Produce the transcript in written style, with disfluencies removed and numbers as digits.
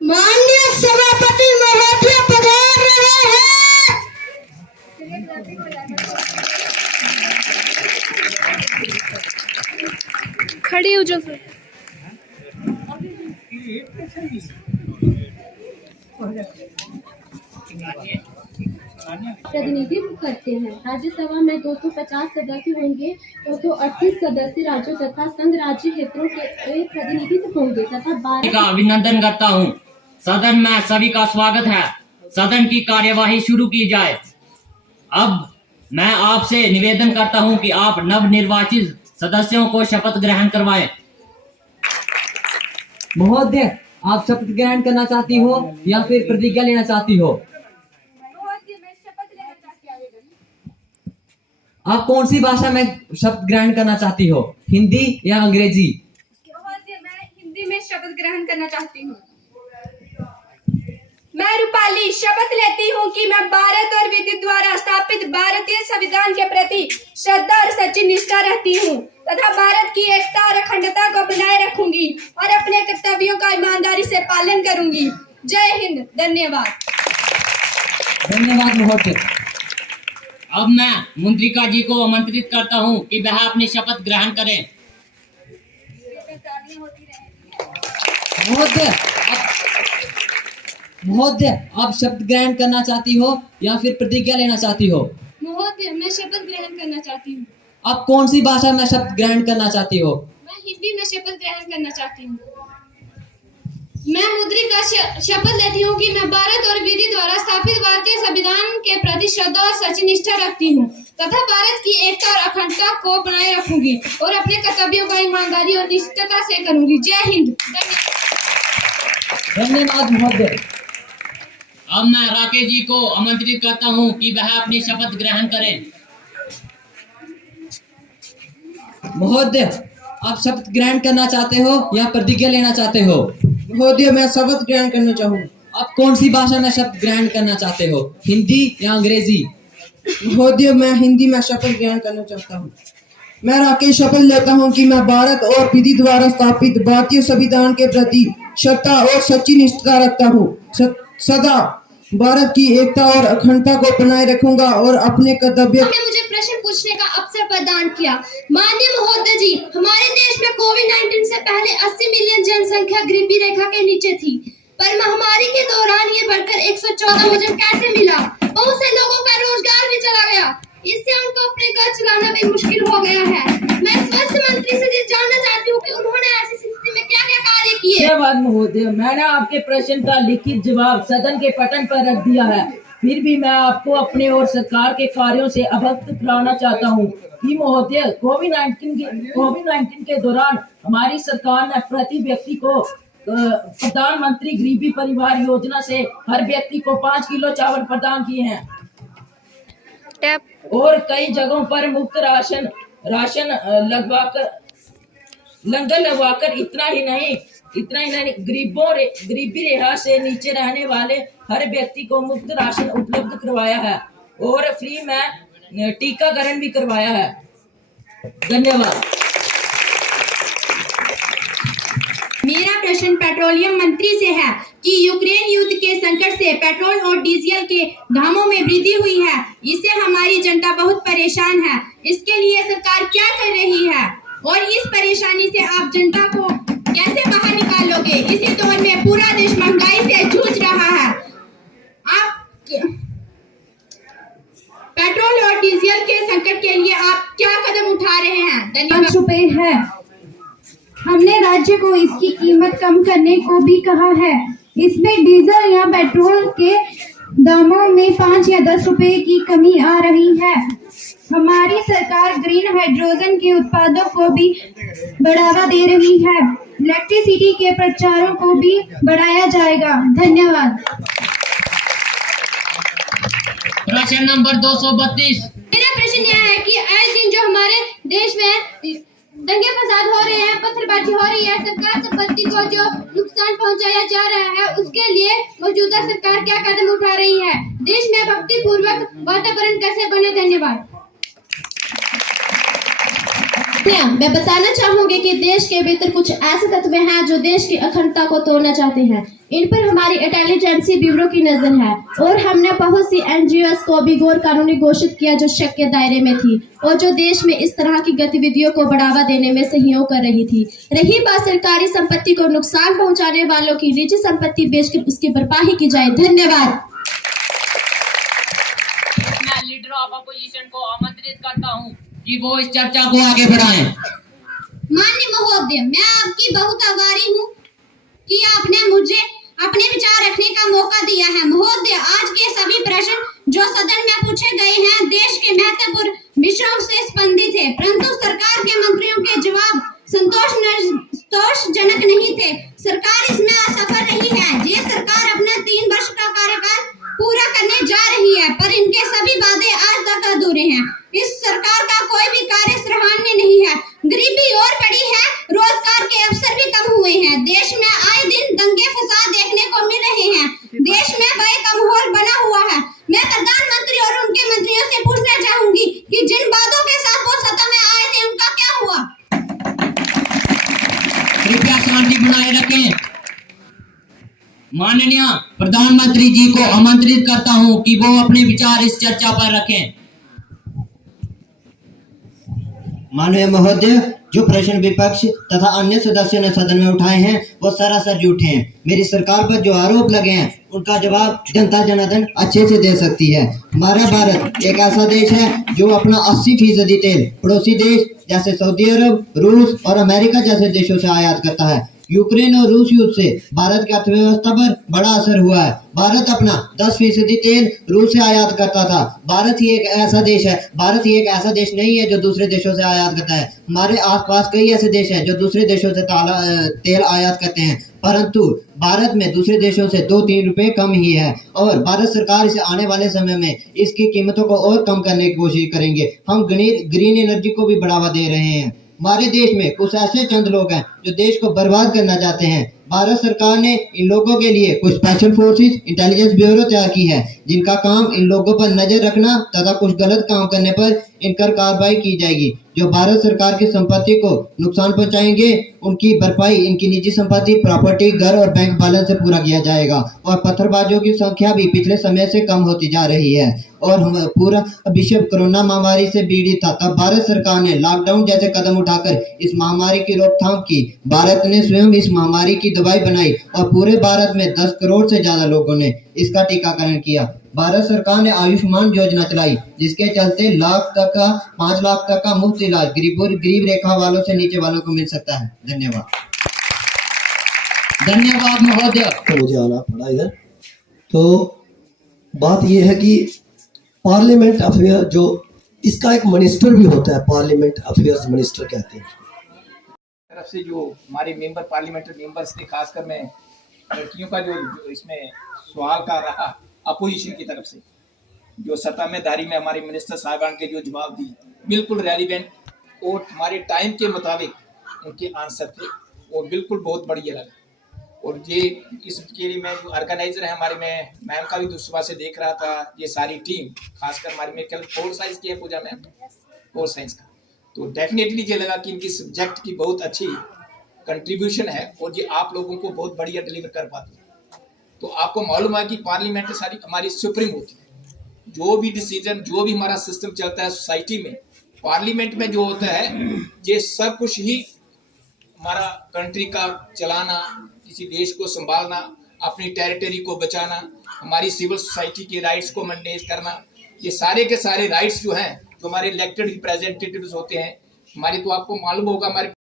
माननीय सभापति महोदय पधार रहे हैं। खड़ी हो जाओ सर। प्रतिनिधित्व करते हैं। राज्यसभा में 250 सदस्य होंगे, 238 सदस्य राज्यों तथा संघ राज्य क्षेत्रों के प्रतिनिधित्व होंगे तथा 12 का अभिनंदन करता हूं। सदन में सभी का स्वागत है। सदन की कार्यवाही शुरू की जाए। अब मैं आपसे निवेदन करता हूं कि आप नवनिर्वाचित सदस्यों को शपथ ग्रहण करवाएं। महोदय, आप शपथ ग्रहण करना चाहती हो या फिर प्रतिज्ञा लेना चाहती हो? आप कौन सी भाषा में शपथ ग्रहण करना चाहती हो, हिंदी या अंग्रेजी? मैं हिंदी में शपथ ग्रहण करना चाहती हूँ। मैं रूपाली शपथ लेती हूँ कि मैं भारत और विधि द्वारा स्थापित भारतीय संविधान के प्रति श्रद्धा और सच्ची निष्ठा रहती हूँ तथा भारत की एकता और अखंडता को बनाए रखूंगी और अपने कर्तव्यों का ईमानदारी से पालन करूंगी। जय हिंद। धन्यवाद। धन्यवाद महोदय। अब मैं मुद्रिका जी को आमंत्रित करता हूं कि वह अपनी शपथ ग्रहण करें। महोदय, आप शपथ ग्रहण करना चाहती हो या फिर प्रतिज्ञा लेना चाहती हो? महोदय, मैं शपथ ग्रहण करना चाहती हूँ। आप कौन सी भाषा में शपथ ग्रहण करना चाहती हो? मैं हिंदी में शपथ ग्रहण करना चाहती हूँ। मैं मुद्रिका शपथ लेती हूँ कि मैं भारत और विधि द्वारा स्थापित भारतीय संविधान के प्रति श्रद्धा और सच्ची निष्ठा रखती हूँ तथा भारत की एकता और अखंडता को बनाए रखूंगी और अपने कर्तव्यों का ईमानदारी और निष्ठा से करूंगी। जय हिंद। धन्यवाद महोदय। अब मैं राकेश जी को आमंत्रित करता हूं कि वह अपनी शपथ ग्रहण करें। महोदय, आप शपथ ग्रहण करना चाहते हो या प्रतिज्ञा लेना चाहते हो? महोदय, मैं शपथ ग्रहण करना चाहूँगा। आप कौन सी भाषा में शपथ ग्रहण करना चाहते हो, हिंदी या अंग्रेजी? महोदय, मैं हिंदी में शपथ ग्रहण करना चाहता हूँ। मैं राकेश शपथ लेता हूँ कि मैं भारत और विधि द्वारा स्थापित भारतीय संविधान के प्रति श्रद्धा और सच्ची निष्ठा रखता हूँ। सदा भारत की एकता और अखंडता को बनाए रखूंगा और अपने कर्तव्य। आपने मुझे प्रश्न पूछने का अवसर प्रदान किया। माननीय महोदय जी, हमारे देश में कोविड-19 से पहले 80 मिलियन जनसंख्या गरीबी रेखा के नीचे थी, पर महामारी के दौरान ये बढ़कर 114 मिलियन कैसे मिला? बहुत से लोगों का रोजगार भी चला गया, इससे उनको अपने घर चलाना भी मुश्किल हो गया है। मैं स्वास्थ्य मंत्री से ये जानना चाहती हूँ कि उन्होंने ऐसी स्थिति में क्या क्या कार्य किए? धन्यवाद महोदय, मैंने आपके प्रश्न का लिखित जवाब सदन के पटल पर रख दिया है। फिर भी मैं आपको अपने और सरकार के कार्यों से अवगत कराना चाहता हूँ कि महोदय, कोविड-19 के दौरान हमारी सरकार ने प्रति व्यक्ति को प्रधानमंत्री गरीबी परिवार योजना से हर व्यक्ति को 5 किलो चावल प्रदान किए हैं और कई जगहों पर मुफ्त राशन लंगर लगवाकर इतना ही नहीं गरीबी रेखा से नीचे रहने वाले हर व्यक्ति को मुफ्त राशन उपलब्ध करवाया है और फ्री में टीकाकरण भी करवाया है। धन्यवाद। मेरा प्रश्न पेट्रोलियम मंत्री से है कि यूक्रेन युद्ध के संकट से पेट्रोल और डीजल के दामों में वृद्धि हुई है। इससे हमारी जनता बहुत परेशान है। इसके लिए सरकार क्या कर रही है और इस परेशानी से आप जनता को कैसे बाहर निकालोगे? इसी दौर में पूरा देश महंगाई से जूझ रहा है। आप पेट्रोल और डीजल के संकट के लिए आप क्या कदम उठा रहे हैं? धन्यवाद। रुपए है। हमने राज्य को इसकी कीमत कम करने को भी कहा है। इसमें डीजल या पेट्रोल के दामों में 5 या 10 रुपए की कमी आ रही है। हमारी सरकार ग्रीन हाइड्रोजन के उत्पादों को भी बढ़ावा दे रही है। इलेक्ट्रिसिटी के प्रचारों को भी बढ़ाया जाएगा। धन्यवाद। प्रश्न नंबर 232। मेरा प्रश्न यह है कि आए दिन जो हमारे देश में दंगे फसाद हो रहे हैं, पत्थरबाजी हो रही है, सरकार संपत्ति को जो नुकसान पहुंचाया जा रहा है, उसके लिए मौजूदा सरकार क्या कदम उठा रही है? देश में भक्ति पूर्वक वातावरण कैसे बने? धन्यवाद। मैं बताना चाहूंगी कि देश के भीतर कुछ ऐसे तत्व हैं जो देश की अखंडता को तोड़ना चाहते हैं। इन पर हमारी इंटेलिजेंसी ब्यूरो की नजर है और हमने बहुत सी एनजीओ को भी गैर कानूनी घोषित किया जो शक के दायरे में थी और जो देश में इस तरह की गतिविधियों को बढ़ावा देने में सहयोग कर रही थी। रही बात सरकारी संपत्ति को नुकसान पहुंचाने वालों की, निजी संपत्ति बेचकर उसकी भरपाई की जाए। धन्यवाद। मैं लीडर ऑफ अपोजिशन को आमंत्रित करता हूं कि वो इस चर्चा को आगे बढ़ाएं। माननीय महोदय, मैं आपकी बहुत आभारी हूँ कि आपने मुझे अपने विचार रखने का मौका दिया है। महोदय, आज के सभी प्रश्न जो सदन में पूछे गए हैं देश के महत्वपूर्ण विषयों से संबंधित है, परंतु सरकार के मंत्रियों के जवाब संतोषजनक नहीं थे। सरकार इसमें असफल रही है। ये सरकार अपना 3 वर्ष का कार्यकाल पूरा करने जा रही है, पर इनके सभी वादे आज तक अधूरे हैं। इस सरकार का कोई भी कार्य सराहनीय नहीं है। गरीबी और बढ़ी है, रोजगार के अवसर भी कम हुए हैं। देश में आए दिन दंगे फसाद देखने को मिल रहे हैं। देश में भय का माहौल बना हुआ है। मैं प्रधानमंत्री और उनके मंत्रियों से पूछना चाहूंगी कि जिन बातों के साथ वो सत्ता में आए थे उनका क्या हुआ। कृपया शांति बनाए रखें। माननीय प्रधानमंत्री जी को आमंत्रित करता हूं कि वो अपने विचार इस चर्चा पर रखें। माननीय महोदय, जो प्रश्न विपक्ष तथा अन्य सदस्यों ने सदन में उठाए हैं वो सरासर झूठे हैं। मेरी सरकार पर जो आरोप लगे हैं उनका जवाब जनता जनार्दन अच्छे से दे सकती है। हमारा भारत एक ऐसा देश है जो अपना 80% तेल पड़ोसी देश जैसे सऊदी अरब, रूस और अमेरिका जैसे देशों से आयात करता है। यूक्रेन और रूस युद्ध से भारत की अर्थव्यवस्था पर बड़ा असर हुआ है। भारत अपना 10% तेल रूस से आयात करता था। भारत ही एक ऐसा देश नहीं है जो दूसरे देशों से आयात करता है। हमारे आसपास कई ऐसे देश हैं जो दूसरे देशों से तेल आयात करते हैं, परंतु भारत में दूसरे देशों से 2-3 रुपए कम ही है और भारत सरकार इसे आने वाले समय में इसकी कीमतों को और कम करने की कोशिश करेंगे। हम ग्रीन एनर्जी को भी बढ़ावा दे रहे हैं। हमारे देश में कुछ ऐसे चंद लोग हैं जो देश को बर्बाद करना चाहते हैं। भारत सरकार ने इन लोगों के लिए कुछ स्पेशल फोर्सेस इंटेलिजेंस ब्यूरो तैयार की है जिनका काम इन लोगों पर नजर रखना तथा कुछ गलत काम करने पर इन पर कार्रवाई की जाएगी। जो भारत सरकार की संपत्ति को नुकसान पहुंचाएंगे उनकी भरपाई इनकी निजी संपत्ति, प्रॉपर्टी, घर और बैंक बैलेंस से पूरा किया जाएगा। और पत्थरबाजों की संख्या भी पिछले समय से कम होती जा रही है और हम पूरा विश्व कोरोना महामारी से पीड़ित था, तब भारत सरकार ने लॉकडाउन जैसे कदम उठाकर इस महामारी की रोकथाम की। भारत ने स्वयं इस महामारी की दवाई बनाई और पूरे भारत में 10 करोड़ से ज्यादा लोगों ने इसका टीकाकरण किया। भारत सरकार ने आयुष्मान योजना चलाई जिसके चलते 5 लाख तक का मुफ्त इलाज गरीब रेखा वालों से नीचे वालों को मिल सकता है। धन्यवाद। धन्यवाद महोदय। तो मुझे आना पड़ा इधर। तो बात यह है कि पार्लियामेंट अफेयर जो इसका एक मिनिस्टर भी होता है, पार्लियामेंट अफेयर्स मिनिस्टर कहते हैं। तरफ से जो हमारे मेंबर पार्लियामेंट्री मेंबर्स थे, खासकर मैं लड़कियों का जो इसमें सवाल का रहा अपोजिशन की तरफ से, जो सत्ताधारी में हमारे मिनिस्टर साहबान के जो जवाब दिए बिल्कुल रेलिवेंट और हमारे टाइम के मुताबिक उनके आंसर थे और बिल्कुल बहुत बढ़िया लगा। और ये इसके लिए मैं जो ऑर्गेनाइजर है हमारे, मैं मैम का भी सुबह से देख रहा था, ये सारी टीम खासकर हमारे में कल 4 साइंस की है पूजा मैम, 4 साइंस का, तो डेफिनेटली ये लगा कि इनकी सब्जेक्ट की बहुत अच्छी कंट्रीब्यूशन है और ये आप लोगों को बहुत बढ़िया डिलीवर कर पाती है। तो आपको मालूम है कि पार्लियामेंट सारी हमारी सुप्रीम होती है। जो भी डिसीजन, जो भी हमारा सिस्टम चलता है सोसाइटी में, पार्लियामेंट में जो होता है ये सब कुछ ही हमारा कंट्री का चलाना, किसी देश को संभालना, अपनी टेरिटरी को बचाना, हमारी सिविल सोसाइटी के राइट्स को मेंटेन करना, ये सारे के सारे राइट्स जो हैं जो हमारे इलेक्टेड रिप्रेजेंटेटिव्स होते हैं हमारे, तो आपको मालूम होगा हमारे